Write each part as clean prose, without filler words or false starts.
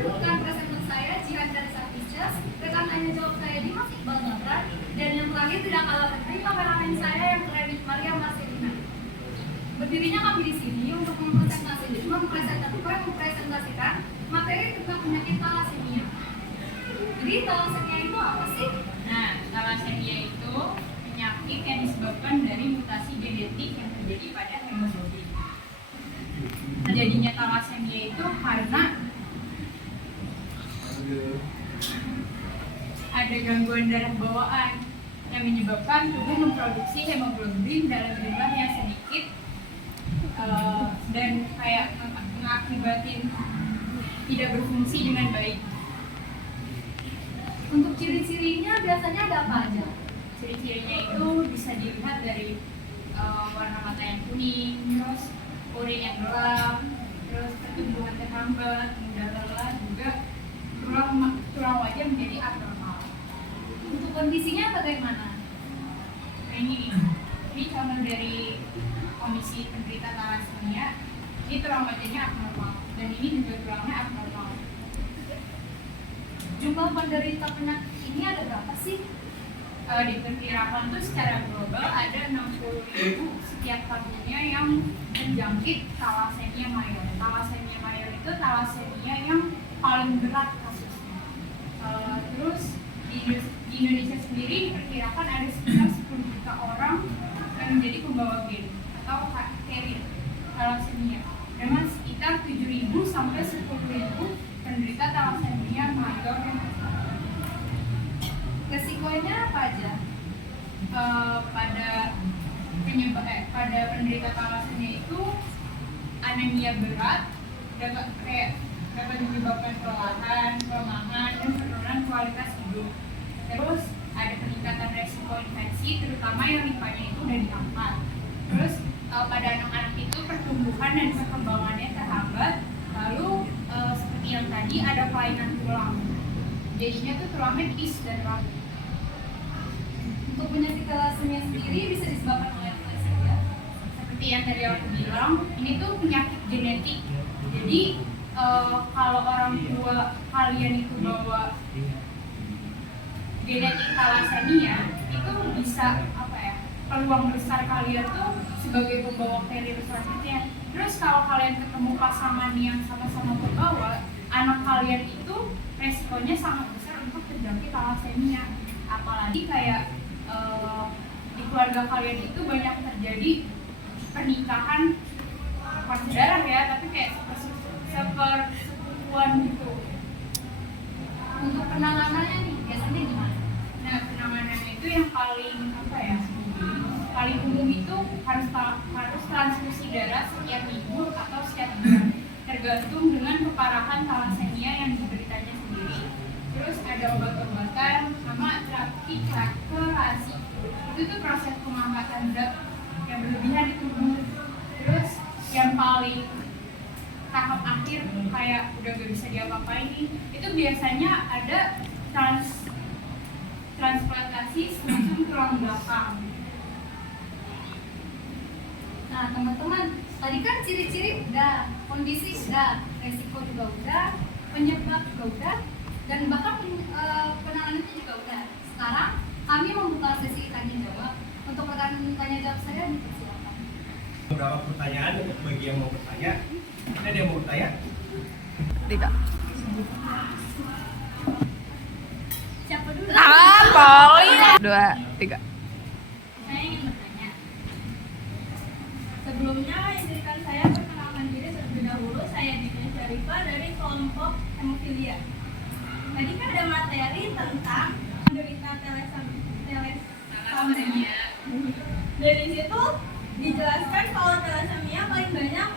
rekan presenter saya Jihan dari Satisjas, rekan tanya jawab saya Dimas Iqbal Gabran, dan yang terakhir tidak kalah penting kameramen saya yang keren Maria Marcelina. Berdirinya kami di sini untuk mempresentasikan materi tentang penyakit thalassemia. Jadi thalassemia itu apa sih? Nah, thalassemia itu penyakit yang disebabkan dari mutasi genetik yang terjadi pada hemoglobin. Terjadinya thalassemia itu karena ada gangguan darah bawaan yang menyebabkan tubuh memproduksi hemoglobin dalam jumlah yang sedikit dan kayak mengakibatin tidak berfungsi dengan baik. Untuk ciri-cirinya biasanya ada apa aja? Ciri-cirinya itu bisa dilihat dari warna mata yang kuning, terus urin yang gelap, terus pertumbuhan terhambat, mudah lelah, juga tulang wajah menjadi abnormal. Untuk kondisinya bagaimana? Nah, ini contoh dari kondisi penderita thalassemia. Ini tulang wajahnya abnormal dan ini juga tulangnya abnormal. Jumlah penderita penyakit ini ada berapa sih? Diperkirakan tuh secara global ada 60.000 setiap tahunnya yang menjangkit thalassemia mayor. Thalassemia mayor itu thalassemia yang paling berat kasusnya. Terus di Indonesia sendiri diperkirakan ada sekitar 10 juta orang yang menjadi pembawa gen atau carrier thalassemia, dengan sekitar 7.000 sampai 10.000 penderita thalassemia mayor yang Resikonya apa aja? Pada penderita thalassemia itu anemia berat, dapat menyebabkan kelelahan, kelemahan, dan penurunan kualitas hidup. Terus ada peningkatan resiko infeksi, terutama yang limpahnya itu udah diangkat. Terus pada anak-anak itu pertumbuhan dan perkembangannya terhambat. Lalu seperti yang tadi ada kelainan tulang. Jadinya tuh tulangnya tipis dan rapuh. Untuk penyakit thalassemia sendiri bisa disebabkan oleh apa saja? Seperti yang tadi aku bilang, ini tuh penyakit genetik. Jadi kalau orang tua kalian itu bawa genetik thalassemia, itu bisa peluang besar kalian tuh sebagai pembawa carrier selanjutnya. Terus kalau kalian ketemu pasangan yang sama-sama membawa, anak kalian itu resikonya sangat besar untuk terjangkit thalassemia. Apalagi kayak di keluarga kalian itu banyak terjadi pernikahan bukan sedarah ya, tapi kayak sepersepupuan gitu. Untuk penanganannya nih biasanya gimana? Nah, penanganannya itu yang paling paling umum itu harus transfusi darah setiap minggu atau setiap bulan, tergantung dengan keparahan thalassemia yang dideritanya sendiri. Terus ada obat-obatan sama terapi kerasi. Itu tuh proses pengangkatan zat yang berlebihan di tubuh. Terus yang paling tahap akhir kayak udah gak bisa diapa-apain nih, itu biasanya ada transplantasi semacam tulang belakang. Nah teman-teman, tadi kan ciri-ciri udah, kondisi udah, resiko juga udah, penyebab juga udah, dan bahkan penanganannya juga udah. Sekarang kami membuka sesi tanya jawab. Untuk rekan tanya jawab saya dipersilakan. Beberapa pertanyaan untuk bagi yang mau bertanya. Ada yang mau bertanya? Tidak. Siapa dulu? Pokoknya 2, 3. Saya ingin bertanya. Sebelumnya, izinkan saya perkenalkan diri terlebih dahulu. Saya Dina Syarifah dari kelompok hemofilia. Tadi kan ada materi tentang menderita thalassemia. Dari situ dijelaskan kalau thalassemia paling banyak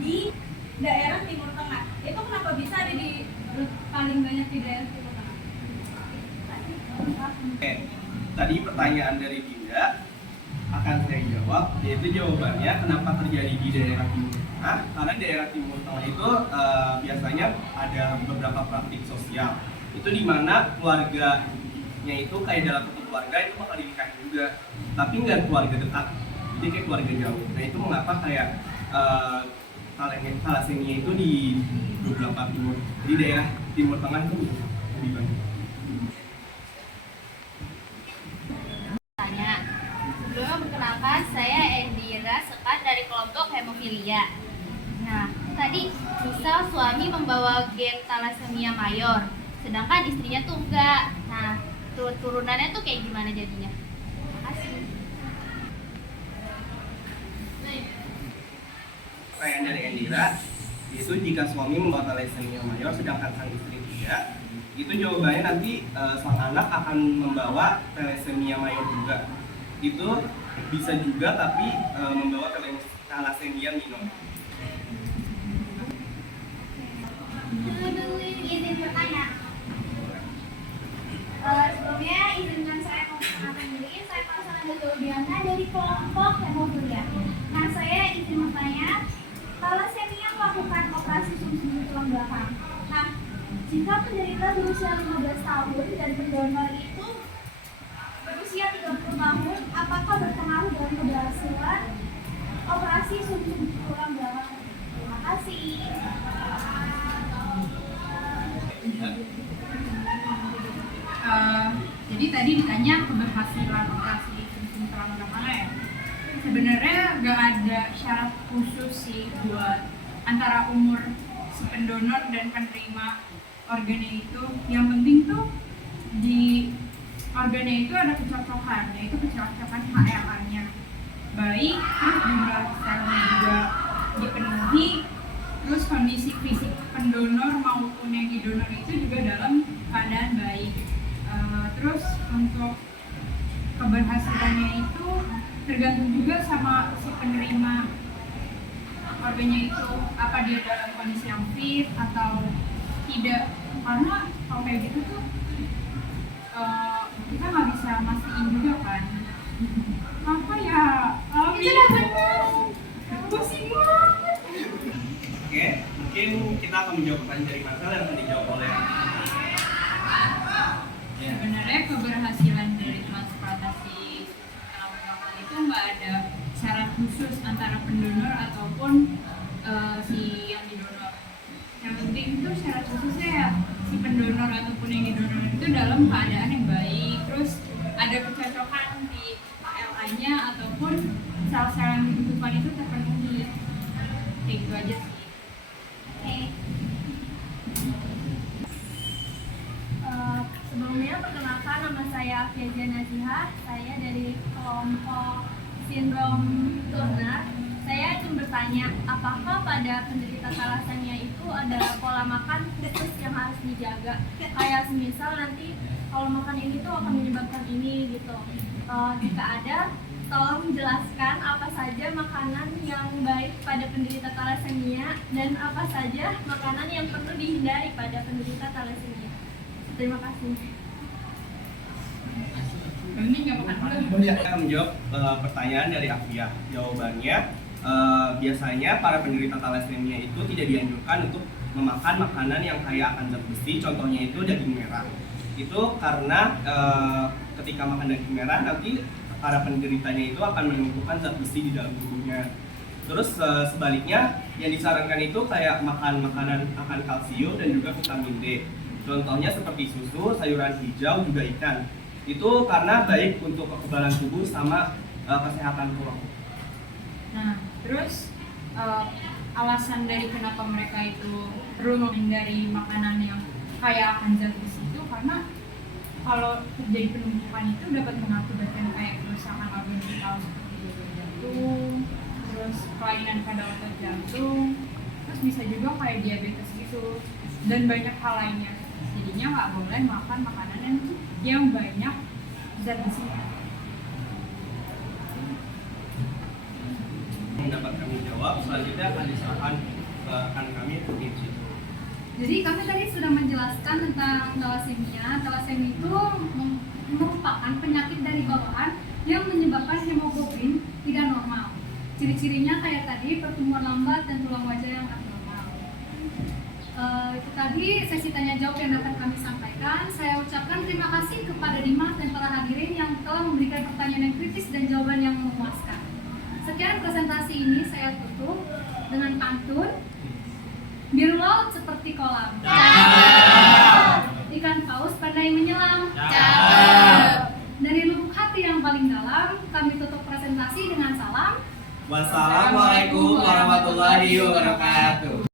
di daerah Timur Tengah. Itu kenapa bisa ada di paling banyak di daerah Timur Tengah? Oke, tadi pertanyaan dari Dinda akan saya jawab, yaitu jawabannya kenapa terjadi di daerah Timur Tengah. Karena daerah Timur Tengah itu biasanya ada beberapa praktik sosial. Itu di mana keluarganya itu kayak dalam satu keluarga itu bakal dinikahin juga, tapi nggak keluarga dekat, jadi kayak keluarga jauh. Nah itu mengapa kayak thalassemia itu di beberapa kenapa di daerah Timur Tengah itu lebih banyak. Tanya. Sebelum perkenalkan, saya Endira Sekan dari kelompok hemofilia. Nah, tadi misal suami membawa gen thalassemia mayor, sedangkan istrinya tuh enggak. Nah, turunannya tuh kayak gimana jadinya? Makasih. Pertanyaan dari Endira, itu jika suami membawa thalassemia mayor sedangkan sang istri tidak, itu jawabannya nanti sang anak akan membawa thalassemia mayor juga. Itu bisa juga tapi membawa thalassemia minor. Izin bertanya. Sebelumnya izinkan saya memperkenalkan diri. Saya Pasangan Duldiana dari kelompok hemofilia. Nah, saya izin bertanya. Thalassemia melakukan operasi sumsum tulang belakang. Nah, jika penderita berusia 15 tahun dan pendonor itu berusia 30 tahun, apakah berpengaruh dalam keberhasilan operasi sumsum tulang belakang? Terima kasih. Jadi tadi ditanya keberhasilan operasi sumsum tulang belakang ya. Sebenarnya nggak ada syarat khusus sih buat antara umur si pendonor dan penerima organnya itu. Yang penting tuh di organnya itu ada kecocokan, yaitu kecocokan HLA-nya baik, terus jumlah selnya juga dipenuhi, terus kondisi fisik pendonor maupun yang didonor itu juga dalam keadaan baik. Terus untuk keberhasilannya itu tergantung juga sama si penerima organnya itu, apa dia dalam kondisi yang fit atau tidak, karena kalau kayak gitu tuh kita nggak bisa mastiin juga kan apa ya. Itu udah benar, pusing banget. Oke, mungkin kita akan menjawab pertanyaan dari Marcel yang akan dijawab oleh Sebenarnya keberhasilan dari transplantasi tulang belakang itu nggak ada syarat khusus antara pendonor ataupun si yang didonor. Yang penting itu syarat khususnya ya si pendonor ataupun yang didonor itu dalam keadaan yang baik, terus ada kecocokan di HLA-nya ataupun sel-sel yang dibutuhkan itu terpenuhi. Kayak gitu aja sih. Oke. Sebelumnya perkenalkan, nama saya Kezia Nazihah. Saya dari kelompok sindrom Turner. Saya ingin bertanya, apakah pada penderita thalassemia itu ada pola makan khusus yang harus dijaga? Kayak semisal nanti kalau makan ini tuh akan menyebabkan ini gitu. Jika ada, tolong jelaskan apa saja makanan yang baik pada penderita thalassemia dan apa saja makanan yang perlu dihindari pada penderita thalassemia. Terima kasih. Ini nggak makan dulu. Saya akan menjawab pertanyaan dari Afia. Jawabannya, biasanya para penderita thalassemia itu tidak dianjurkan untuk memakan makanan yang kaya akan zat besi, contohnya itu daging merah. Itu karena ketika makan daging merah nanti para penderitanya itu akan menumpukan zat besi di dalam tubuhnya. Terus sebaliknya yang disarankan itu kayak makan makanan akan kalsium dan juga vitamin D. Contohnya seperti susu, sayuran hijau, juga ikan. Itu karena baik untuk kekebalan tubuh sama kesehatan tulang. Nah, terus alasan dari kenapa mereka itu perlu menghindari makanan yang kaya akan zat besi itu karena kalau terjadi penumpukan itu dapat mengakibatkan kayak kerusakan organ vital seperti jantung, terus kelainan pada otot jantung, terus bisa juga kayak diabetes gitu dan banyak hal lainnya. Jadinya nggak boleh makan makanan yang banyak zat besi. Dapat kami jawab, selanjutnya akan diserahkan ke rekan kami Nancy. Jadi kami tadi sudah menjelaskan tentang thalassemia. Thalassemia itu merupakan penyakit dari bawaan yang menyebabkan hemoglobin tidak normal. Ciri-cirinya kayak tadi pertumbuhan lambat dan tulang wajah yang abnormal. Itu tadi sesi tanya jawab yang dapat kami sampaikan. Saya ucapkan terima kasih kepada Dimas dan para hadirin yang telah memberikan pertanyaan yang kritis dan jawaban yang memuaskan. Sekian presentasi ini saya tutup dengan pantun. Biru laut seperti kolam. Ikan paus pandai menyelam. Dari lubuk hati yang paling dalam, kami tutup presentasi dengan salam. Wassalamualaikum warahmatullahi wabarakatuh.